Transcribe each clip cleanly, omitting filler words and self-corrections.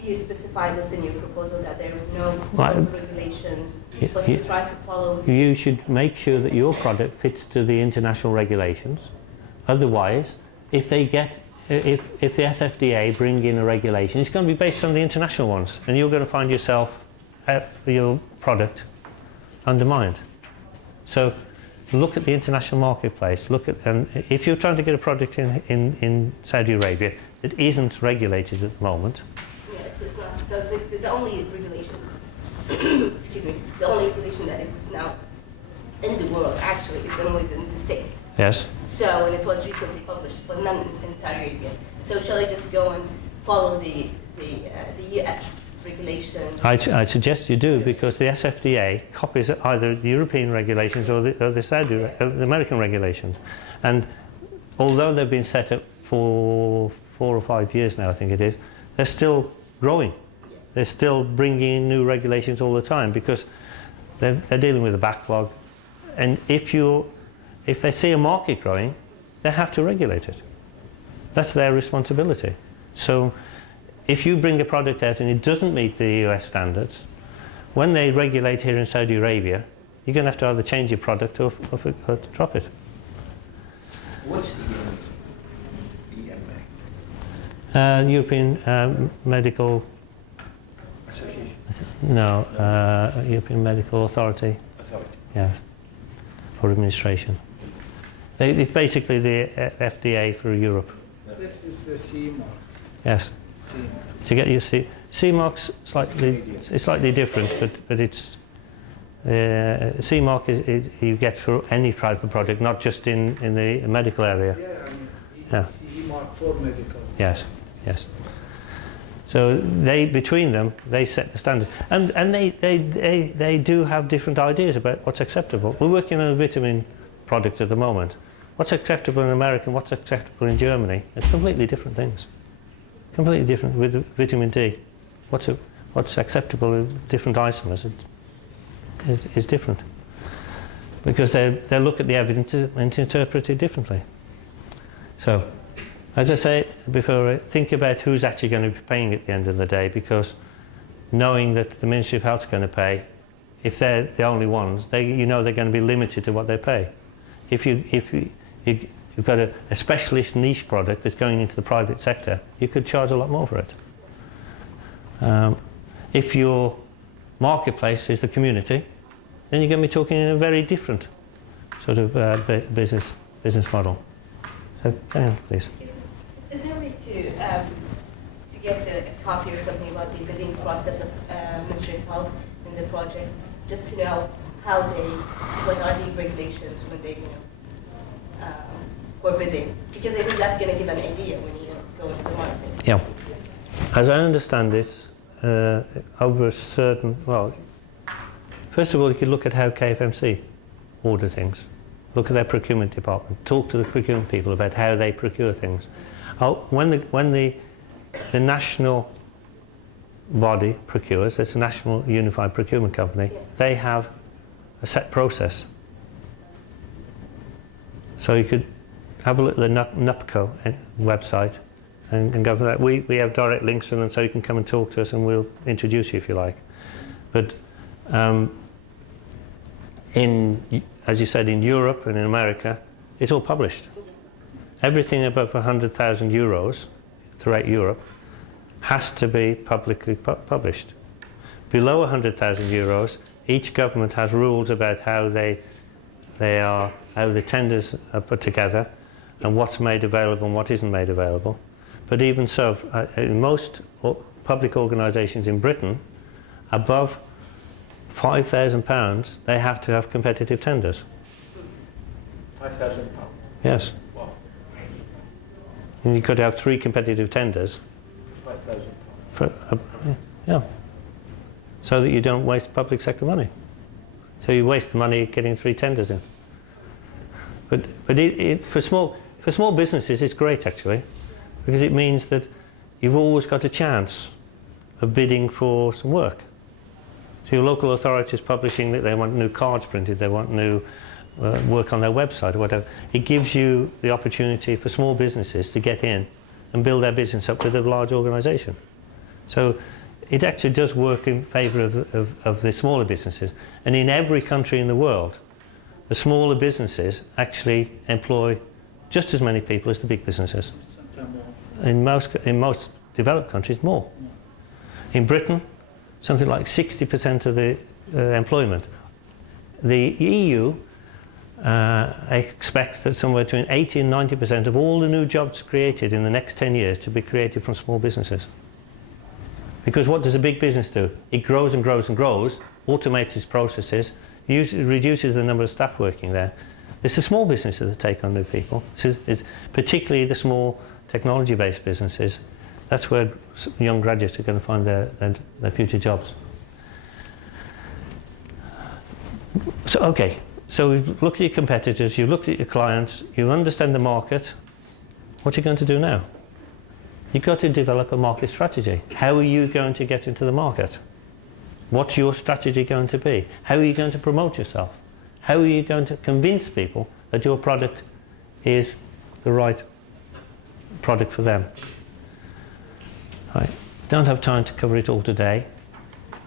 Do you specify this in your proposal that there are no local regulations, but you try to follow? You should make sure that your product fits to the international regulations. Otherwise, if the SFDA bring in a regulation, it's going to be based on the international ones, and you're going to find yourself, your product, undermined. So look at the international marketplace. Look at, and if you're trying to get a product in Saudi Arabia that isn't regulated at the moment. Yeah, it's not. So the only regulation, excuse me, the only regulation that exists now in the world actually is only in the States. Yes. So, and it was recently published, but none in Saudi Arabia. So shall I just go and follow the US regulations? I suggest you do, because the SFDA copies either the European regulations or the Saudi, Yes. The American regulations. And although they've been set up for 4 or 5 years now, I think it is, they're still growing. Yeah. They're still bringing in new regulations all the time, because they're dealing with a backlog. And if they see a market growing, they have to regulate it. That's their responsibility. So if you bring a product out and it doesn't meet the US standards, when they regulate here in Saudi Arabia, you're going to have to either change your product or drop it. What's EMA? European Medical Association? No, European Medical Authority. Authority. Yes, or administration. It's basically the FDA for Europe. This is the CE mark. Yes. CE mark. To get your CE mark's slightly different, but it's CE mark is you get for any type of product, not just in the medical area. Yeah, I mean, Yeah. CE mark for medical. Yes, yes. So between them, they set the standard, and they do have different ideas about what's acceptable. We're working on a vitamin product at the moment. What's acceptable in America and what's acceptable in Germany? It's completely different things. Completely different with vitamin D. What's acceptable in different isomers is different, because they look at the evidence and interpret it differently. So, as I say before, think about who's actually going to be paying at the end of the day, because knowing that the Ministry of Health's going to pay, if they're the only ones, you know they're going to be limited to what they pay. If you've got a specialist niche product that's going into the private sector, you could charge a lot more for it. If your marketplace is the community, then you're going to be talking in a very different sort of business model. So, go on, please. Is there a way to get a copy or something about the bidding process of Ministry of Health in the projects, just to know what are the regulations when they, were bidding? Because I think that's going to give an idea when you go into the market. Yeah. As I understand it, over a certain, well, first of all, you could look at how KFMC order things. Look at their procurement department. Talk to the procurement people about how they procure things. When the national body procures, it's a National Unified Procurement Company, they have a set process. So you could have a look at the NUPCO website and go for that. We have direct links to them, so you can come and talk to us and we'll introduce you if you like. But as you said, in Europe and in America, it's all published. Everything above 100,000 euros throughout Europe has to be publicly published. Below 100,000 euros, each government has rules about how how the tenders are put together and what's made available and what isn't made available. But even so, in most public organisations in Britain, above £5,000, they have to have competitive tenders. £5,000. Yes. Wow. And you could have 3 competitive tenders. £5,000. Yeah. So that you don't waste public sector money. So you waste the money getting 3 tenders in. But for small businesses, it's great actually, because it means that you've always got a chance of bidding for some work. So your local authority is publishing that they want new cards printed, they want new work on their website or whatever. It gives you the opportunity for small businesses to get in and build their business up with a large organisation. So it actually does work in favour of the smaller businesses. And in every country in the world, the smaller businesses actually employ just as many people as the big businesses. Sometimes more. In most developed countries, more. In Britain, something like 60% of the employment. The EU expects that somewhere between 80 and 90% of all the new jobs created in the next 10 years to be created from small businesses. Because what does a big business do? It grows and grows and grows, automates its processes, reduces the number of staff working there. It's the small businesses that take on new people. It's particularly the small technology-based businesses. That's where young graduates are going to find their future jobs. So, okay, so we've looked at your competitors, you've looked at your clients, you understand the market. What are you going to do now? You've got to develop a market strategy. How are you going to get into the market? What's your strategy going to be? How are you going to promote yourself? How are you going to convince people that your product is the right product for them? I don't have time to cover it all today.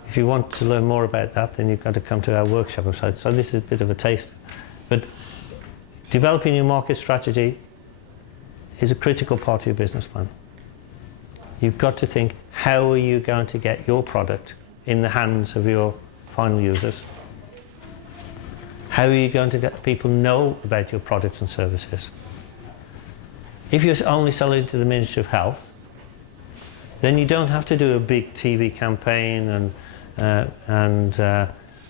If you want to learn more about that, then you've got to come to our workshop. So this is a bit of a taste. But developing your market strategy is a critical part of your business plan. You've got to think, how are you going to get your product in the hands of your final users? How are you going to let people know about your products and services? If you're only selling to the Ministry of Health, then you don't have to do a big TV campaign and have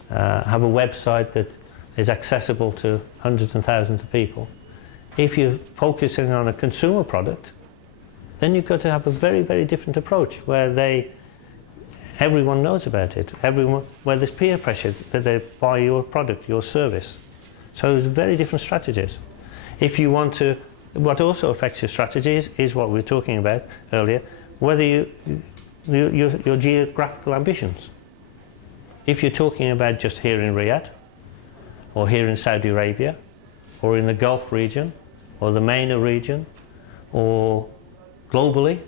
a website that is accessible to hundreds and thousands of people. If you're focusing on a consumer product, then you've got to have a very, very different approach where everyone knows about it, where there's peer pressure that they buy your product, your service. So there's very different strategies. If you want to, what also affects your strategies is what we were talking about earlier, whether your geographical ambitions. If you're talking about just here in Riyadh, or here in Saudi Arabia, or in the Gulf region, or the MENA region, or globally,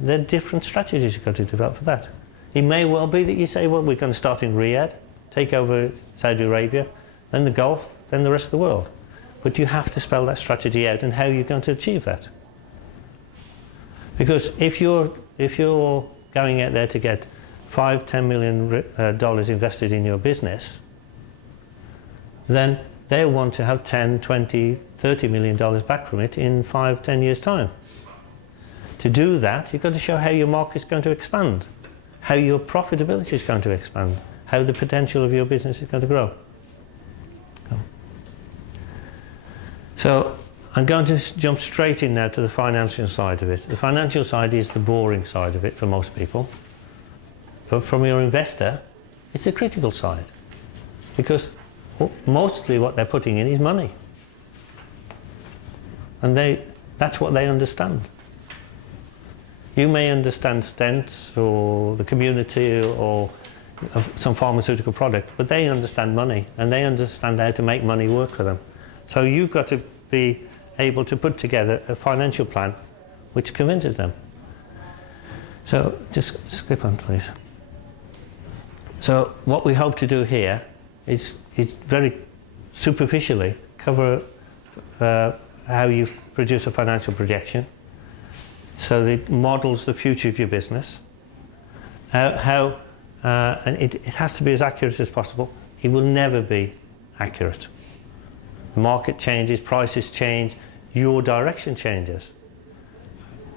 there are different strategies you've got to develop for that. It may well be that you say, well, we're going to start in Riyadh, take over Saudi Arabia, then the Gulf, then the rest of the world. But you have to spell that strategy out and how you're going to achieve that. Because if you're going out there to get $5–10 million dollars invested in your business, then they'll want to have $10, $20, $30 million back from it in 5–10 years' time. To do that, you've got to show how your market's going to expand, how your profitability is going to expand, how the potential of your business is going to grow. So I'm going to jump straight in now to the financial side of it. The financial side is the boring side of it for most people. But from your investor, it's the critical side. Because mostly what they're putting in is money. And that's what they understand. You may understand stents or the community or some pharmaceutical product, but they understand money and they understand how to make money work for them. So you've got to be able to put together a financial plan which convinces them. So just skip on, please. So what we hope to do here is very superficially cover how you produce a financial projection, so it models the future of your business. And it has to be as accurate as possible. It will never be accurate. The market changes, prices change, your direction changes.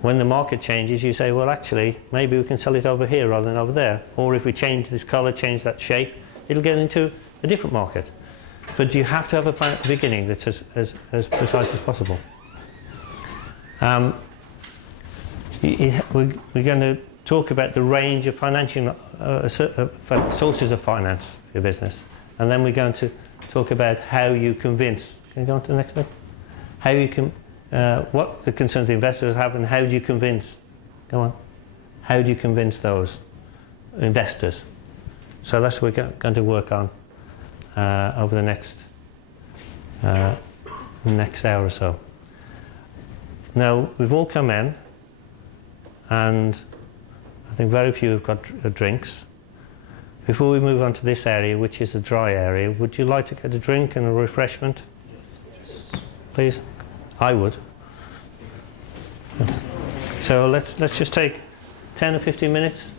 When the market changes, you say, well, actually, maybe we can sell it over here rather than over there. Or if we change this colour, change that shape, it'll get into a different market. But you have to have a plan at the beginning that's as precise as possible. We're going to talk about the range of financial sources of finance for your business. And then we're going to talk about how you convince. Can you go on to the next bit? How you can, what the concerns the investors have and how do you convince, go on, how do you convince those investors? So that's what we're going to work on over the next hour or so. Now, we've all come in and I I think very few have got drinks. Before we move on to this area, which is the dry area, would you like to get a drink and a refreshment? Please? I would. So let's just take 10 or 15 minutes.